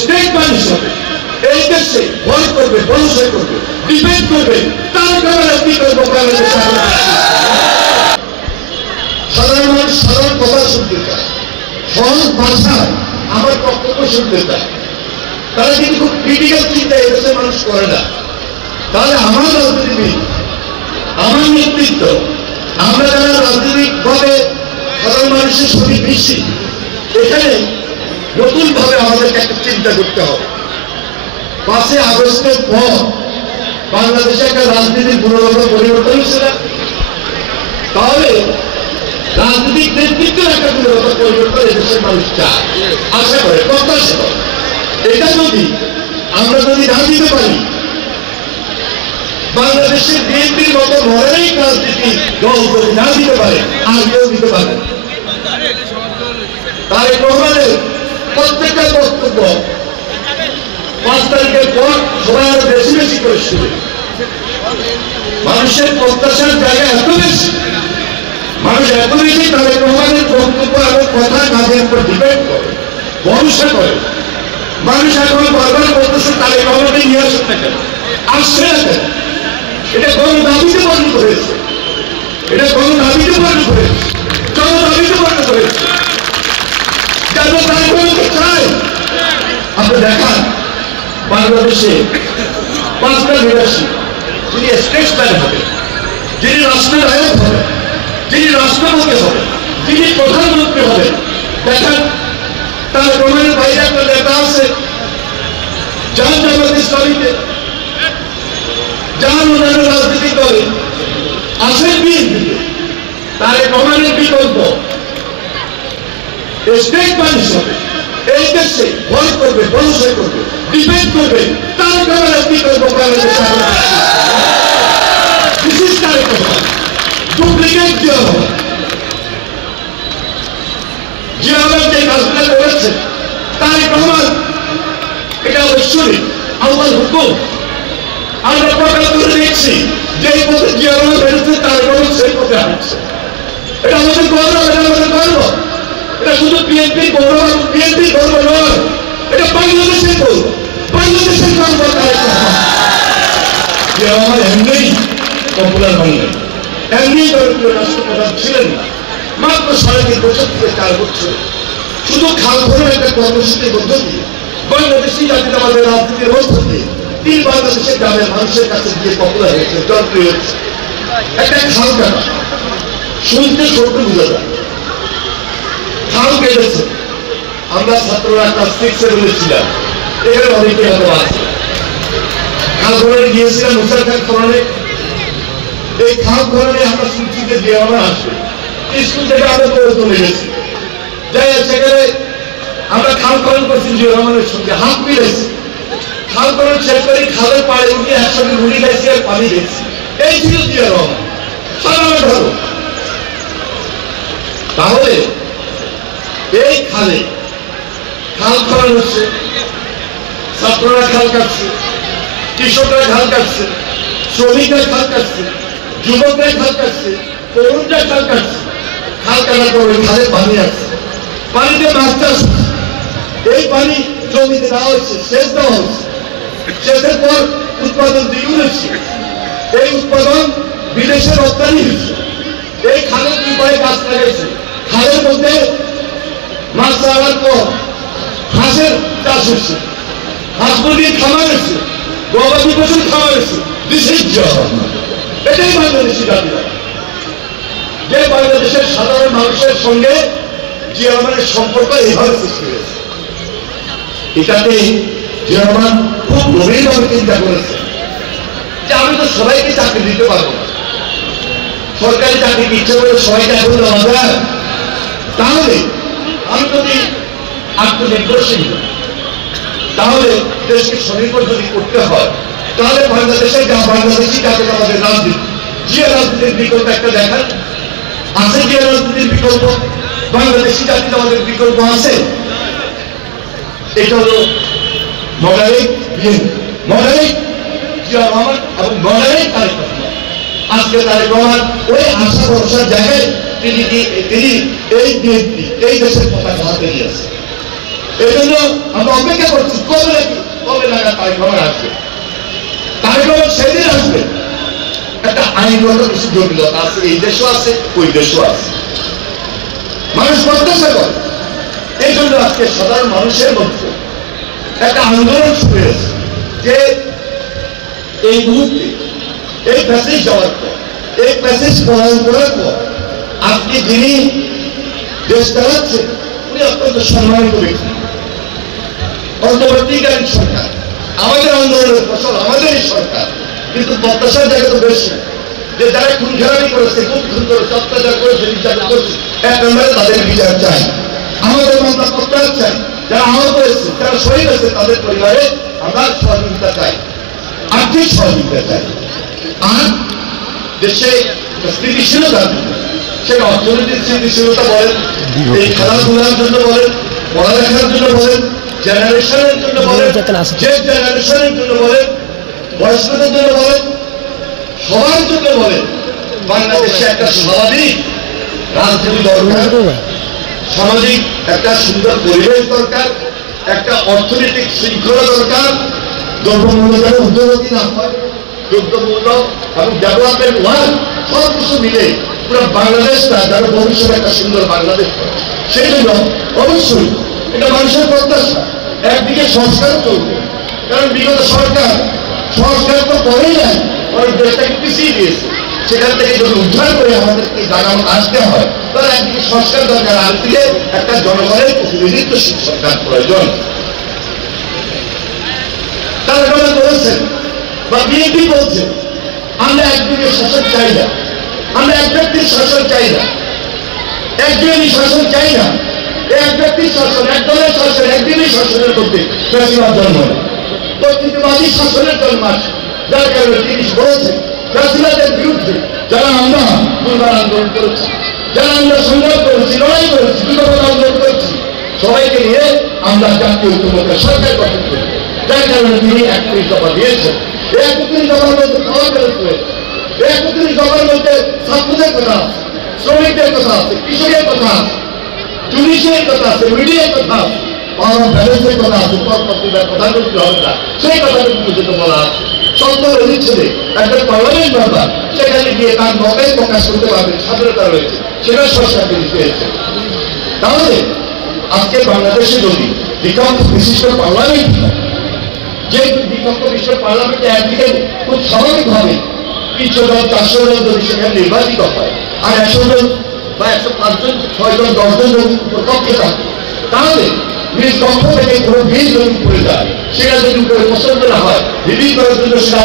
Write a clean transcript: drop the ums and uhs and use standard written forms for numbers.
Statement হিসাবে এই দেশে ভয় করবে, বলসই করবে, ডিপেন্ড করবে তার কারণে বিকল্প বাংলাদেশ। সাধারণ মানুষ সাধারণ কথা শুনতে চায়, সহজ ভাষায় আমার বক্তব্য শুনতে চায়। তারা কিন্তু খুব ক্রিটিক্যাল চিন্তা এদেশের মানুষ করে না। তাহলে আমার রাজনীতিবিদ, আমার নেতৃত্ব, আমরা যারা রাজনৈতিকভাবে সাধারণ মানুষের সঙ্গে মিশি, এখানে নতুন ভাবে আমাদেরকে একটা চিন্তা করতে হবে। 5 আগস্টের পর বাংলাদেশে একটা রাজনীতির গুণগত পরিবর্তন হচ্ছে না, তাহলে রাজনৈতিক নেতৃত্বের একটা গুণগত পরিবর্তন এদেশের মানুষ চায়, আশা করে, প্রত্যাশা করে। এটা যদি আমরা না দিতে পারি, বাংলাদেশের বিএনপির মতো মডারেট রাজনীতি দল যদি না দিতে পারে, আর কেউ দিতে পারে। তারেক রহমানের প্রত্যেকটা বক্তব্য 5 তারিখের পর সবাই আরো বেশি বেশি করে শুনে। মানুষের প্রত্যাশার জায়গা এত বেশি, মানুষ এত বেশি তারেক রহমানের বক্তব্য এবং কথা কাজের উপর ডিপেন্ড করে, ভরসা করে। মানুষ এখন বারবার বলতেছে তারেক রহমানকে নিয়ে আসুন না কেন, আসছে না কেন? এটা কোন দাবিতে পরিণত হয়েছে, এটা কোন দাবিতে পরিণত হয়েছে, কোন দাবিতে পরিণত হয়েছে। যারা তারেক রহমানকে চায়, আপনি দেখান বাংলাদেশে 5টা লিডারশিপ, যিনি স্টেটসম্যান হবে, যিনি রাষ্ট্রনায়ক হবে, যিনি রাষ্ট্রপতি হবে, যিনি প্রধানমন্ত্রী হবে, দেখান তার রহমানের বাইরে একটা নেতা আছে, যান জামাত ইসলামীতে, যান অন্যান্য রাজনৈতিক দলে, আসেন বিএনপিতে। তারেক রহমানের বিকল্প স্টেটমেন্ট হিসাবে এই দেশে ভয় করবে, বলসই করবে, ডিপেন্ড করবে তার কারণে বিকল্প বাংলাদেশ। বিশেষ তারেক রহমান ডুপ্লিকেট জিয়া রহমান, জিয়া রহমান যে কাজগুলো করেছে তারেক রহমান, এটা অবশ্যই আল্লাহর হুকুম। আমরা প্রকাশ করে দেখছি যে পথে জিয়া রহমান বেরোচ্ছে, তারেক রহমান সেই পথে হাঁটছে। এটা আমাদের গৌরব, এটা আমাদের গর্ব। এটা শুধু বিএনপির গৌরব, বিএনপির গর্ব নয়, এটা বাংলাদেশের গৌরব, বাংলাদেশের গর্ব। তারেক রহমান জিয়া রহমান এমনি পপুলার হননি, এমনি জনপ্রিয় রাষ্ট্রপ্রধান ছিলেন না। মাত্র 3.5 বছর থেকে 4 বছর শুধু খাল খননের একটা কর্মসূচির মধ্য দিয়ে, বাংলাদেশি জাতীয়তাবাদের রাজনীতির মধ্য দিয়ে তিনি বাংলাদেশের গ্রামের মানুষের কাছে গিয়ে পপুলার হয়েছে, জনপ্রিয় হয়েছে। একটা খাল কাটা শুনতে ছোট বোঝা যায়, খাল কেটেছে। আমরা ছাত্ররা ক্লাস 6-এ বলেছিলাম, এখানে অনেকে হয়তো আছে, খাল খননে গিয়েছিলাম, মুসার খাল খননে। এই খাল খননে আমরা শুনছি যে জিয়া রহমান আসবে, স্কুল থেকে আমরা চলে গেছি, যাই সেখানে আমরা খাল খনন করছি, জিয়া রহমানের সঙ্গে হাত মিলেছি। খাল খনন শেষ করে খালের পাড়ে উঠে একসঙ্গে মুড়ি খাইছি আর পানি খেয়েছি। এই ছিল জিয়া রহমান, সাধারণ ধরো। তাহলে এই খালে খাল খনন হচ্ছে, ছাত্ররা খাল কাটছে, কৃষকরা খাল কাটছে, শ্রমিকরা খাল কাটছে, যুবকরা খাল কাটছে, তরুণরা খাল কাটছে। খাল কাটার পর ওই খালে পানি আসছে, পানিতে মাছ চাষ হচ্ছে। এই পানি জমিতে দেওয়া হচ্ছে, সেচ দেওয়া হচ্ছে, সেচের পর উৎপাদন দ্বিগুণ হচ্ছে। এই উৎপাদন বিদেশে রপ্তানি হচ্ছে। এই খালের 2 পায়ে গাছ লাগাইছে, খালের মধ্যে মাছ চাওয়ার পর হাঁসের চাষ হচ্ছে, হাঁস মুরগির খামার হচ্ছে, গবাদি পশুর খামার হচ্ছে। এটাই বাংলাদেশি জাতীয়তা, যে বাংলাদেশের সাধারণ মানুষের সঙ্গে জিয়া রহমানের সম্পর্ক এইভাবে সৃষ্টি হয়েছে। এটাতে জিয়া রহমান খুব গভীরভাবে চিন্তা করেছে যে আমি তো সবাইকে চাকরি দিতে পারবো না, সরকারি চাকরি ইচ্ছে করে সবাইকে এখন দেওয়া যায়। তাহলে আমি যদি আত্মনির্ভরশীল, তাহলে দেশকে স্বনির্ভর যদি করতে হয়, তাহলে বাংলাদেশে যা বাংলাদেশি জাতীয়তাবাদের রাজনীতি, জিয়া রাজনীতির বিকল্প একটা দেখান আছে। জিয়া রাজনীতির বিকল্প, বাংলাদেশি জাতীয়তাবাদের বিকল্প আছে। এটা হলো moderate BNP, moderate Zia Rahman এবং মডারেট তারেক রহমান। আজকে তারেক রহমান ওই আশা ভরসার জায়গায় তিনি এই বিএনপি, এই দেশের পতাকা হাতে নিয়ে আছে। এই জন্য আমরা অপেক্ষা করছি কবে নাগাদ তারেক রহমান আসবে। তারেক রহমান সেদিন আসবে। একটা আইনগত কিছু জটিলতা আছে, এই দেশও আছে ওই দেশও আছে, মানুষ প্রত্যাশা করে। এই জন্য আজকে সাধারণ মানুষের মধ্যে একটা আন্দোলন শুরু হয়েছে যে এই মুহূর্তে এই প্যাসেজ যাওয়ার পর, এই প্যাসেজ প্রণয়ন করার পর আজকে যিনি দেশ চালাচ্ছেন উনি অত্যন্ত সম্মানিত ব্যক্তি, অন্তর্বর্তীকালীন সরকার, আমাদের আন্দোলনের ফসল আমাদেরই সরকার। কিন্তু প্রত্যাশার জায়গা তো বেশি, যে যারা খুন খেলাপি করেছে, খুন করেছে, অত্যাচার করেছে, নির্যাতন করেছে, এক নম্বরে তাদের বিচার চাই, আমাদের মামলা প্রত্যাহার চাই। যারা আহত হয়েছে, যারা শহীদ হয়েছে, তাদের পরিবারে আমরা সহযোগিতা চাই, আর্থিক সহযোগিতা চাই। আর দেশে স্থিতিশীলতা, সেটা অর্থনৈতিক স্থিতিশীলতা বলেন, এই খেলাধুলার জন্য বলেন, পড়ালেখার জন্য বলেন, জেনারেশনের জন্য বলেন, যে জেনারেশনের জন্য বলেন, বয়স্কদের জন্য বলেন, সবার জন্য বলেন, বাংলাদেশে একটা স্বাভাবিক রাজনীতি দরকার, সামাজিক একটা সুন্দর পরিবেশ দরকার, একটা অর্থনৈতিক শৃঙ্খলা দরকার, দ্রব্যমূল্য যেন উদ্যোগী না হয়, দ্রব্যমূল্য এবং ডেভেলপমেন্ট ওয়ার্ক সব কিছু মিলে পুরো বাংলাদেশটা যেন ভবিষ্যতে একটা সুন্দর বাংলাদেশ হয়। সেই জন্য অবশ্যই এটা মানুষের প্রত্যাশা। একদিকে সংস্কার চলবে, কারণ বিগত সরকার সংস্কার তো করেই নাই, অনেক দেশটাকে পিছিয়ে দিয়েছে। সেখান থেকে যদি উদ্ধার করে আমাদেরকে জানানো আসতে হয়, তাহলে একদিকে সংস্কার দরকার, আরেকদিকে একটা জনগণের প্রতিনিধিত্বশীল সরকার প্রয়োজন। তারা বলেছেন বা বিএনপি বলছেন আমরা একদিকে শাসন চাই না, আমরা এক ব্যক্তির শাসন চাই না, একজনই শাসন চাই না। এক ব্যক্তির শাসন, এক দলের শাসন, একদিনই শাসনের মধ্যে ফ্যাসিবাদ জন্ম হয়, কর্তৃত্ববাদী শাসনের জন্ম আসে। যার কারণে তিনি বলেছেন ফ্যাসিবাদের বিরুদ্ধে যারা আমরা দুর্বার আন্দোলন করেছি, যারা আমরা সংগ্রাম করেছি, লড়াই করেছি, বিগত আন্দোলন করেছি, সবাইকে নিয়ে আমরা জাতীয় ঐক্যমত্যের সরকার গঠন করি। যার কারণে তিনি 31 দফা দিয়েছেন। এই 31 দফার মধ্যে খাওয়া বেরোতে হয়েছে, এই 31 দফার মধ্যে ছাত্রদের কথা আছে, শ্রমিকদের কথা আছে, কৃষকের কথা আছে, জুডিশিয়াল কথা আছে, মিডিয়ার কথা আছে, পাওয়ার অফ ব্যালেন্সের কথা আছে, পত্রিকার প্রধানমন্ত্রী হবে না, সেই কথাটা কিন্তু বলা আছে। 17 অনুচ্ছেদে একটা পার্লামেন্ট মেম্বার সেখানে গিয়ে তার মতামত প্রকাশ করতে পারবে, স্বাধীনতা রয়েছে, সেটা সরকারকে দিতে হয়েছে। তাহলে আজকে বাংলাদেশে যদি দ্বিকক্ষ বিশিষ্ট পার্লামেন্ট, যে দ্বিকক্ষ বিশিষ্ট পার্লামেন্টে একদিকে খুব স্বাভাবিকভাবে 300 জন 400 জন যদি সেখানে নির্বাচিত হয়, আর 100 জন বা 105 জন 6 জন 10 জন যদি কক্ষে থাকে, তাহলে নিজ কক্ষ থেকে কোনো বিল যদি পড়ে যায়, সেটা যদি উপরে পছন্দ না হয়, রিভিউ করার জন্য সেটা